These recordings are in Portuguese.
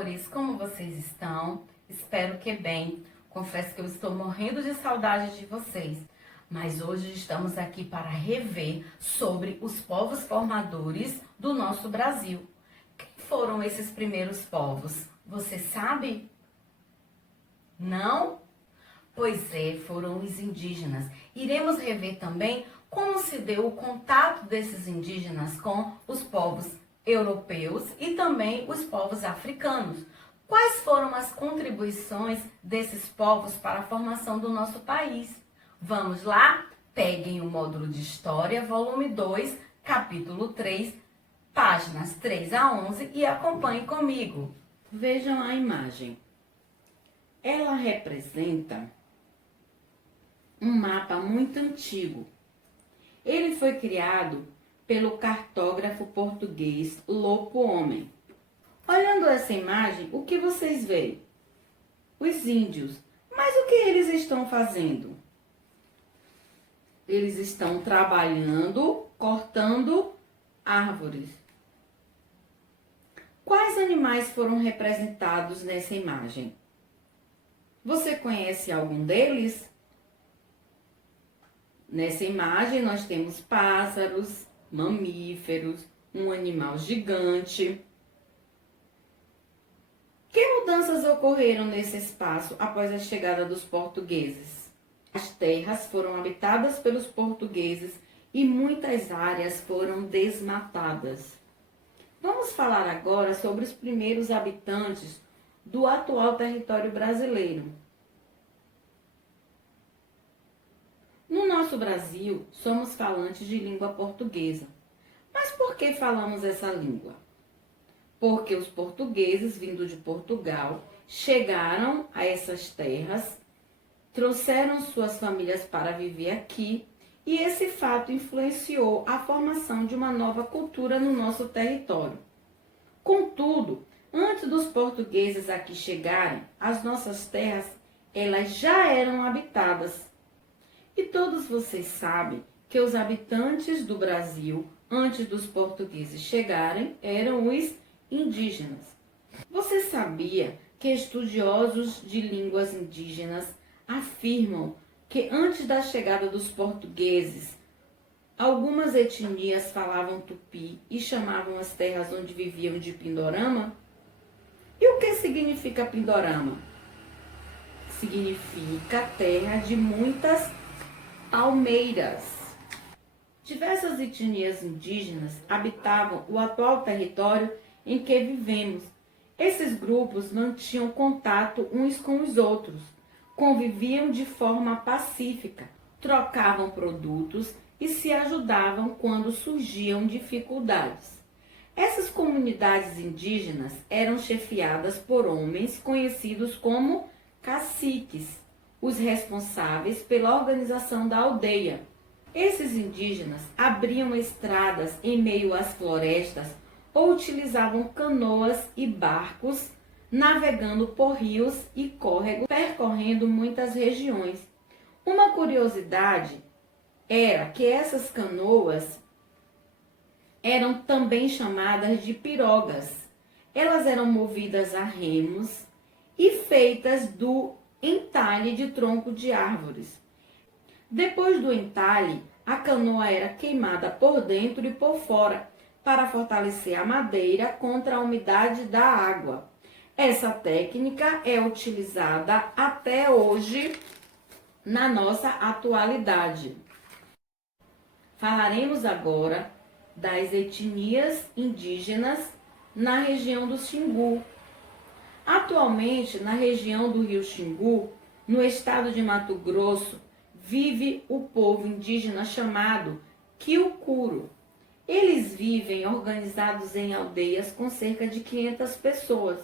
amores, como vocês estão? Espero que bem. Confesso que eu estou morrendo de saudade de vocês, mas hoje estamos aqui para rever sobre os povos formadores do nosso Brasil. Quem foram esses primeiros povos? Você sabe? Não? Pois é, foram os indígenas. Iremos rever também como se deu o contato desses indígenas com os povos europeus e também os povos africanos. Quais foram as contribuições desses povos para a formação do nosso país? Vamos lá? Peguem o módulo de História, volume 2, capítulo 3, páginas 3 a 11 e acompanhem comigo. Vejam a imagem. Ela representa um mapa muito antigo. Ele foi criado pelo cartógrafo português Lopo Homem. Olhando essa imagem, o que vocês veem? Os índios. Mas o que eles estão fazendo? Eles estão trabalhando, cortando árvores. Quais animais foram representados nessa imagem? Você conhece algum deles? Nessa imagem nós temos pássaros, mamíferos, um animal gigante. Que mudanças ocorreram nesse espaço após a chegada dos portugueses? As terras foram habitadas pelos portugueses e muitas áreas foram desmatadas. Vamos falar agora sobre os primeiros habitantes do atual território brasileiro. No nosso Brasil, somos falantes de língua portuguesa. Mas por que falamos essa língua? Porque os portugueses, vindo de Portugal, chegaram a essas terras, trouxeram suas famílias para viver aqui, e esse fato influenciou a formação de uma nova cultura no nosso território. Contudo, antes dos portugueses aqui chegarem, as nossas terras, elas já eram habitadas. E todos vocês sabem que os habitantes do Brasil, antes dos portugueses chegarem, eram os indígenas. Você sabia que estudiosos de línguas indígenas afirmam que antes da chegada dos portugueses, algumas etnias falavam tupi e chamavam as terras onde viviam de Pindorama? E o que significa Pindorama? Significa terra de muitas palmeiras. Diversas etnias indígenas habitavam o atual território em que vivemos. Esses grupos mantinham contato uns com os outros, conviviam de forma pacífica, trocavam produtos e se ajudavam quando surgiam dificuldades. Essas comunidades indígenas eram chefiadas por homens conhecidos como caciques, os responsáveis pela organização da aldeia. Esses indígenas abriam estradas em meio às florestas ou utilizavam canoas e barcos, navegando por rios e córregos, percorrendo muitas regiões. Uma curiosidade era que essas canoas eram também chamadas de pirogas. Elas eram movidas a remos e feitas do entalhe de tronco de árvores. Depois do entalhe, a canoa era queimada por dentro e por fora para fortalecer a madeira contra a umidade da água. Essa técnica é utilizada até hoje na nossa atualidade. Falaremos agora das etnias indígenas na região do Xingu. Atualmente, na região do Rio Xingu, no estado de Mato Grosso, vive o povo indígena chamado Quiucuro. Eles vivem organizados em aldeias com cerca de 500 pessoas.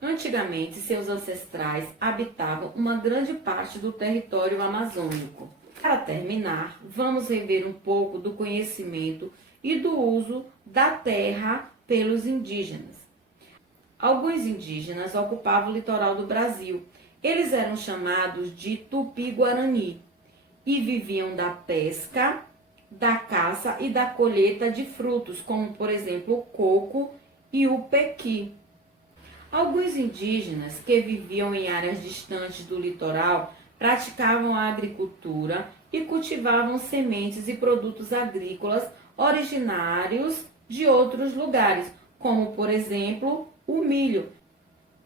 Antigamente, seus ancestrais habitavam uma grande parte do território amazônico. Para terminar, vamos rever um pouco do conhecimento e do uso da terra pelos indígenas. Alguns indígenas ocupavam o litoral do Brasil. Eles eram chamados de Tupi-Guarani e viviam da pesca, da caça e da colheita de frutos, como por exemplo o coco e o pequi. Alguns indígenas que viviam em áreas distantes do litoral praticavam a agricultura e cultivavam sementes e produtos agrícolas originários de outros lugares, como, por exemplo, o milho,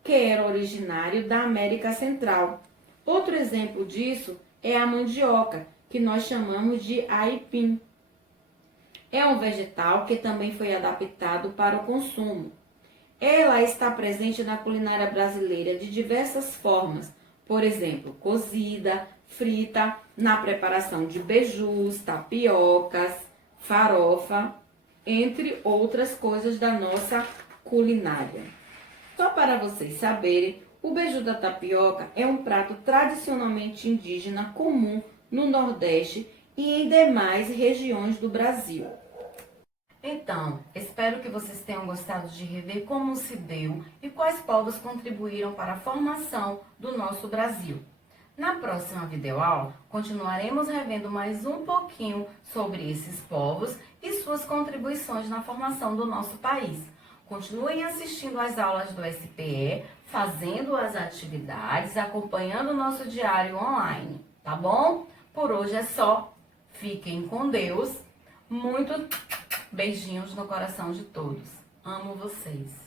que era originário da América Central. Outro exemplo disso é a mandioca, que nós chamamos de aipim. É um vegetal que também foi adaptado para o consumo. Ela está presente na culinária brasileira de diversas formas, por exemplo, cozida, frita, na preparação de beijus, tapiocas, farofa, entre outras coisas da nossa culinária. Só para vocês saberem, o beiju da tapioca é um prato tradicionalmente indígena comum no Nordeste e em demais regiões do Brasil. Então, espero que vocês tenham gostado de rever como se deu e quais povos contribuíram para a formação do nosso Brasil. Na próxima videoaula, continuaremos revendo mais um pouquinho sobre esses povos e suas contribuições na formação do nosso país. Continuem assistindo às aulas do SPE, fazendo as atividades, acompanhando o nosso diário online, tá bom? Por hoje é só. Fiquem com Deus. Muito beijinhos no coração de todos. Amo vocês.